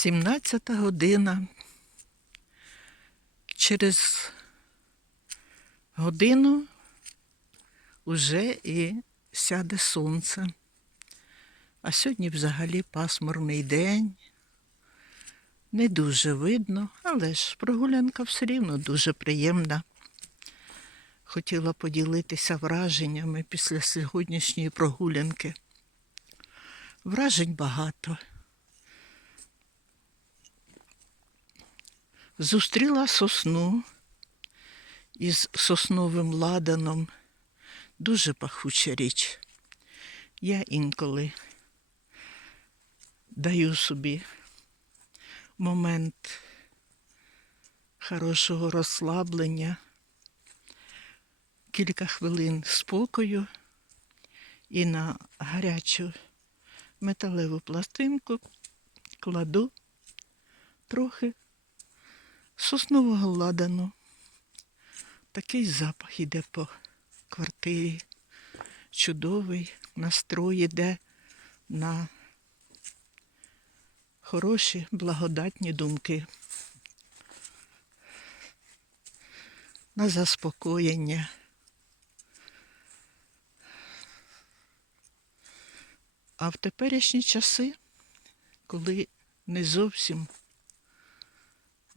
17 година. Через годину уже і сяде сонце. А сьогодні взагалі пасмурний день. Не дуже видно, але ж прогулянка все рівно дуже приємна. Хотіла поділитися враженнями після сьогоднішньої прогулянки. Вражень багато. Зустріла сосну із сосновим ладаном. Дуже пахуча річ. Я інколи даю собі момент хорошого розслаблення, кілька хвилин спокою і на гарячу металеву пластинку кладу трохи соснового ладану. Такий запах іде по квартирі. Чудовий настрой іде на хороші, благодатні думки. На заспокоєння. А в теперішні часи, коли не зовсім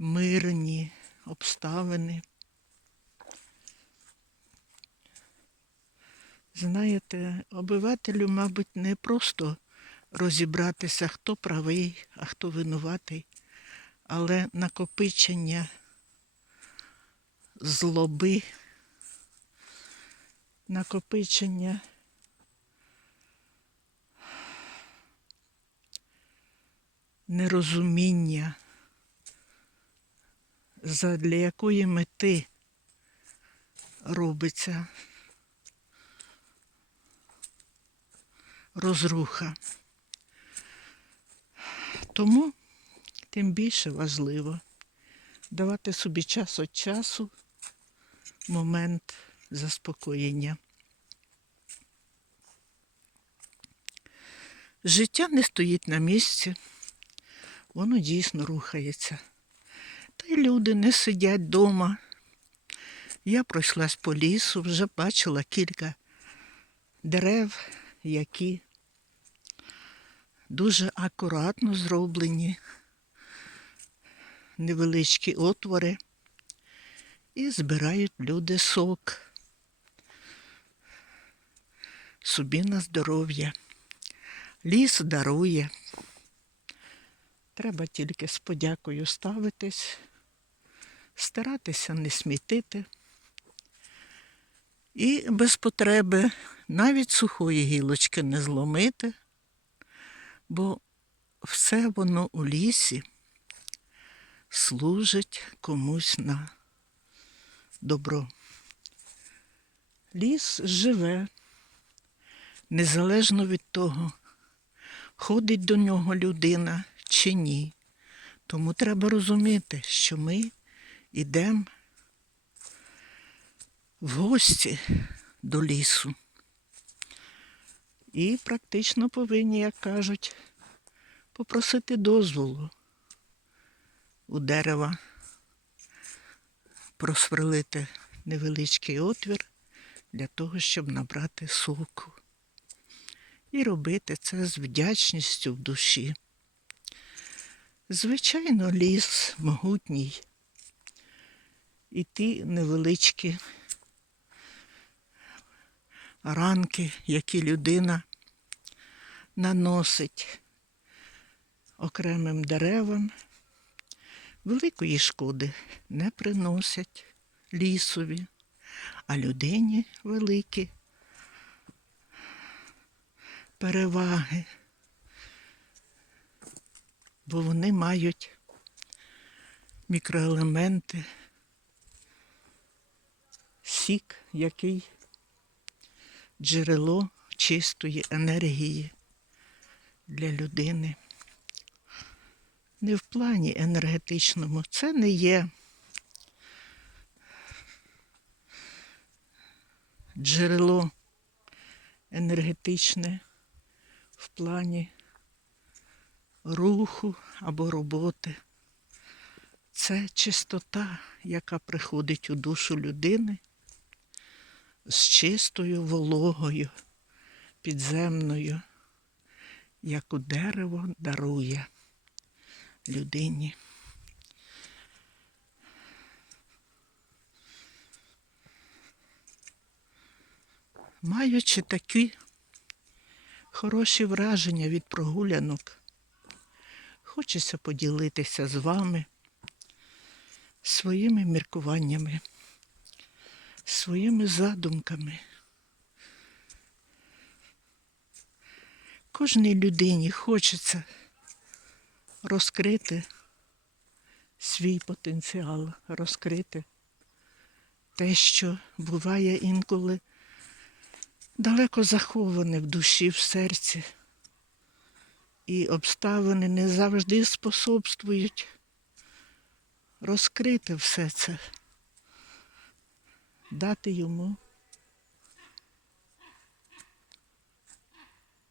мирні обставини, знаєте, обивателю, мабуть, не просто розібратися, хто правий, а хто винуватий, але накопичення злоби, накопичення нерозуміння, задля якої мети робиться розруха. Тому тим більше важливо давати собі час від часу момент заспокоєння. Життя не стоїть на місці, воно дійсно рухається. Та й люди не сидять вдома. Я пройшлась по лісу, вже бачила кілька дерев, які дуже акуратно зроблені, невеличкі отвори, і збирають люди сок собі на здоров'я. Ліс дарує. Треба тільки з подякою ставитись, старатися не смітити. І без потреби навіть сухої гілочки не зломити, бо все воно у лісі служить комусь на добро. Ліс живе, незалежно від того, ходить до нього людина чи ні. Тому треба розуміти, що ми йдемо в гості до лісу. І практично повинні, як кажуть, попросити дозволу у дерева просверлити невеличкий отвір для того, щоб набрати соку. І робити це з вдячністю в душі. Звичайно, ліс могутній. І ті невеличкі ранки, які людина наносить окремим деревам, великої шкоди не приносять лісові, а людині великі переваги, бо вони мають мікроелементи, сік, який джерело чистої енергії для людини. Не в плані енергетичному. Це не є джерело енергетичне в плані руху або роботи. Це чистота, яка приходить у душу людини з чистою вологою, підземною, яку дерево дарує людині. Маючи такі хороші враження від прогулянок, хочеться поділитися з вами своїми міркуваннями, своїми задумками. Кожній людині хочеться розкрити свій потенціал, розкрити те, що буває інколи далеко заховане в душі, в серці. І обставини не завжди способствують розкрити все це, дати йому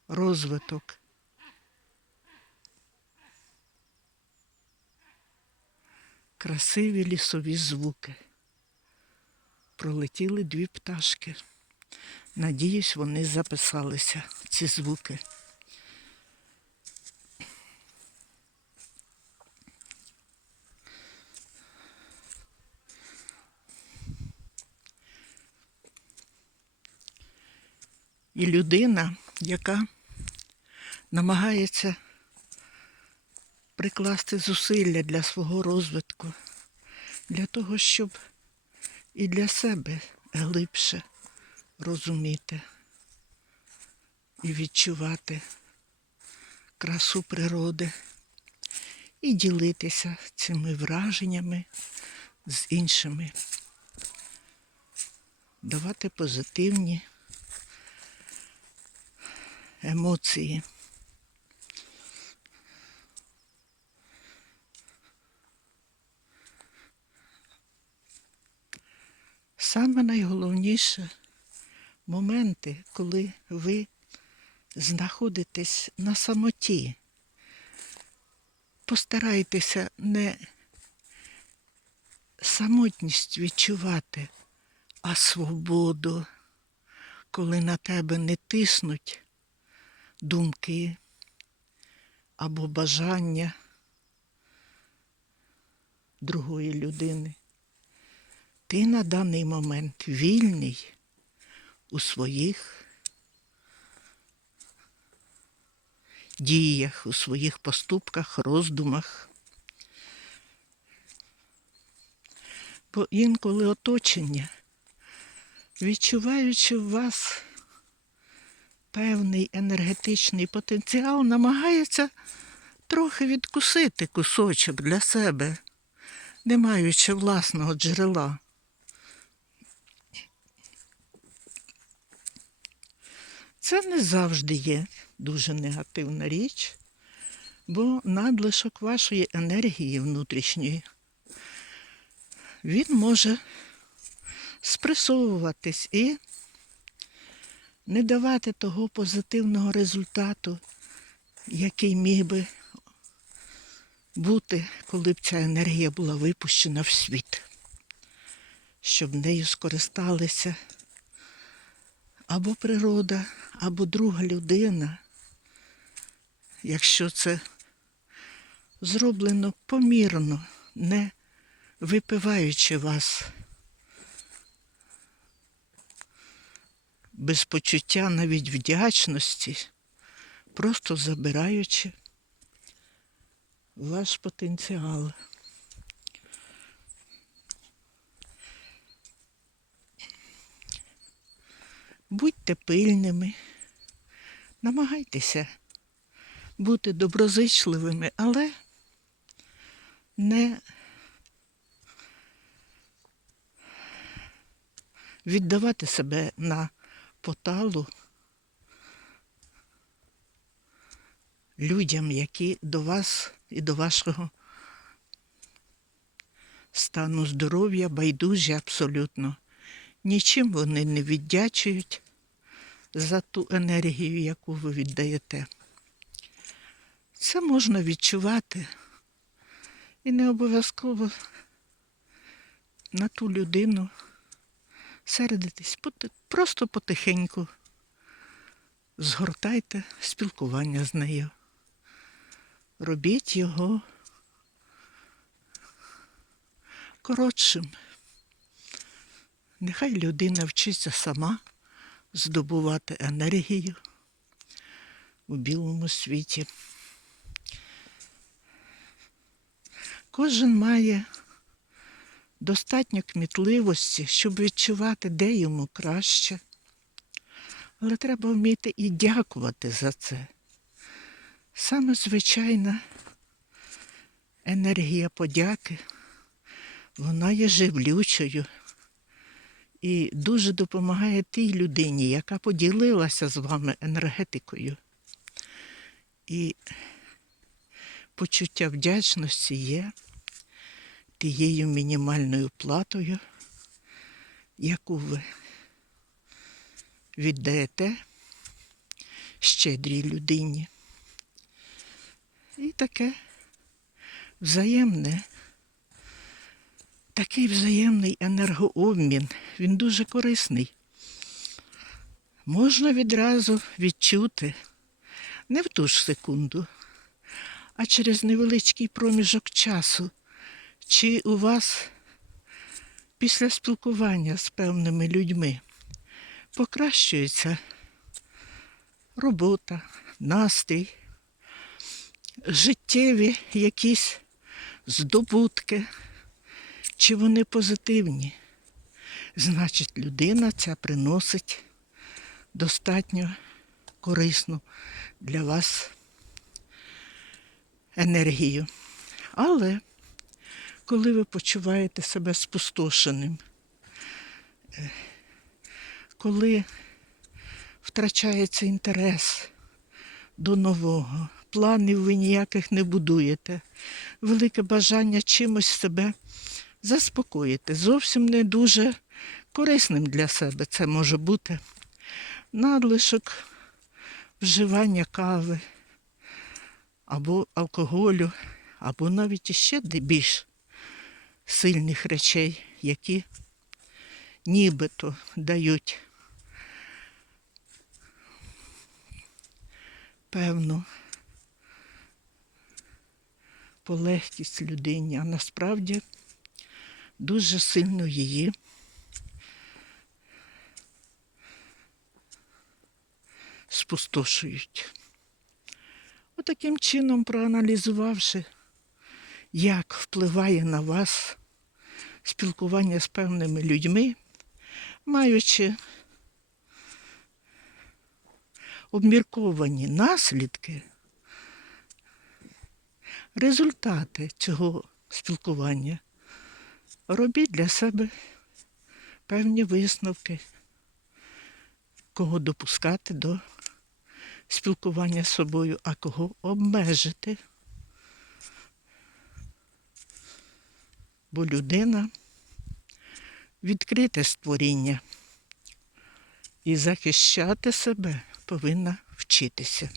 розвиток. Красиві лісові звуки. Пролетіли дві пташки. Надіюсь, вони записалися, ці звуки. І людина, яка намагається прикласти зусилля для свого розвитку, для того, щоб і для себе глибше розуміти і відчувати красу природи і ділитися цими враженнями з іншими, давати позитивні емоції. Саме найголовніше моменти, коли ви знаходитесь на самоті. Постарайтеся не самотність відчувати, а свободу, коли на тебе не тиснуть думки або бажання другої людини. Ти на даний момент вільний у своїх діях, у своїх поступках, роздумах. Бо інколи оточення, відчуваючи в вас певний енергетичний потенціал, намагається трохи відкусити кусочок для себе, не маючи власного джерела. Це не завжди є дуже негативна річ, бо надлишок вашої енергії внутрішньої, він може спресовуватись і не давати того позитивного результату, який міг би бути, коли б ця енергія була випущена в світ, щоб нею скористалися або природа, або друга людина, якщо це зроблено помірно, не випиваючи вас без почуття навіть вдячності, просто забираючи ваш потенціал. Будьте пильними, намагайтеся бути доброзичливими, але не віддавати себе на поталу людям, які до вас і до вашого стану здоров'я байдужі абсолютно. Нічим вони не віддячують за ту енергію, яку ви віддаєте. Це можна відчувати. І не обов'язково на ту людину сердитись. Просто потихеньку згортайте спілкування з нею. Робіть його коротшим. Нехай людина вчиться сама здобувати енергію у білому світі. Кожен має достатньо кмітливості, щоб відчувати, де йому краще. Але треба вміти і дякувати за це. Саме звичайна енергія подяки, вона є живлючою і дуже допомагає тій людині, яка поділилася з вами енергетикою. І почуття вдячності є тією мінімальною платою, яку ви віддаєте щедрій людині. І таке взаємне, такий взаємний енергообмін, він дуже корисний. Можна відразу відчути не в ту ж секунду, а через невеличкий проміжок часу, чи у вас після спілкування з певними людьми покращується робота, настрій, життєві якісь здобутки, чи вони позитивні. Значить, людина ця приносить достатньо корисну для вас енергію. Але коли ви почуваєте себе спустошеним, е, коли втрачається інтерес до нового, планів ви ніяких не будуєте, велике бажання чимось себе заспокоїти. Зовсім не дуже корисним для себе це може бути надлишок вживання кави або алкоголю, або навіть іще більш сильних речей, які нібито дають певну полегкість людині, а насправді дуже сильно її спустошують. Отаким чином, проаналізувавши, як впливає на вас спілкування з певними людьми, маючи обмірковані наслідки, результати цього спілкування, робіть для себе певні висновки, кого допускати до спілкування з собою, а кого обмежити. Бо людина відкрите створіння і захищати себе повинна вчитися.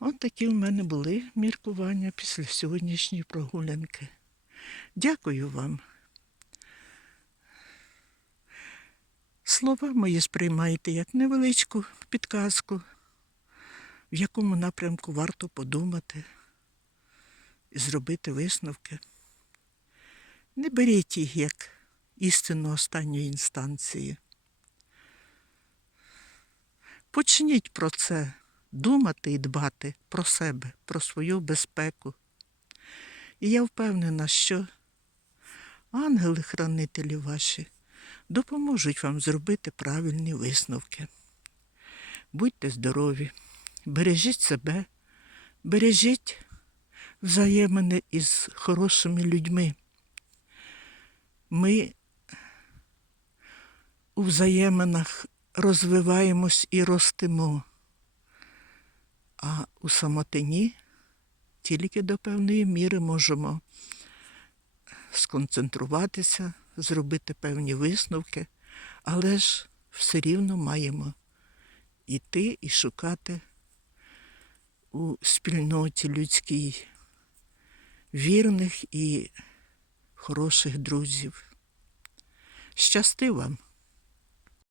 От такі в мене були міркування після сьогоднішньої прогулянки. Дякую вам. Слова мої сприймайте як невеличку підказку, в якому напрямку варто подумати і зробити висновки. Не беріть їх як істину останньої інстанції. Почніть про це думати і дбати про себе, про свою безпеку. І я впевнена, що ангели-хранителі ваші допоможуть вам зробити правильні висновки. Будьте здорові, бережіть себе, бережіть взаємини із хорошими людьми. Ми у взаєминах розвиваємось і ростемо, а у самотині тільки до певної міри можемо сконцентруватися, зробити певні висновки, але ж все рівно маємо йти і шукати у спільноті людській вірних і хороших друзів. Щасти вам!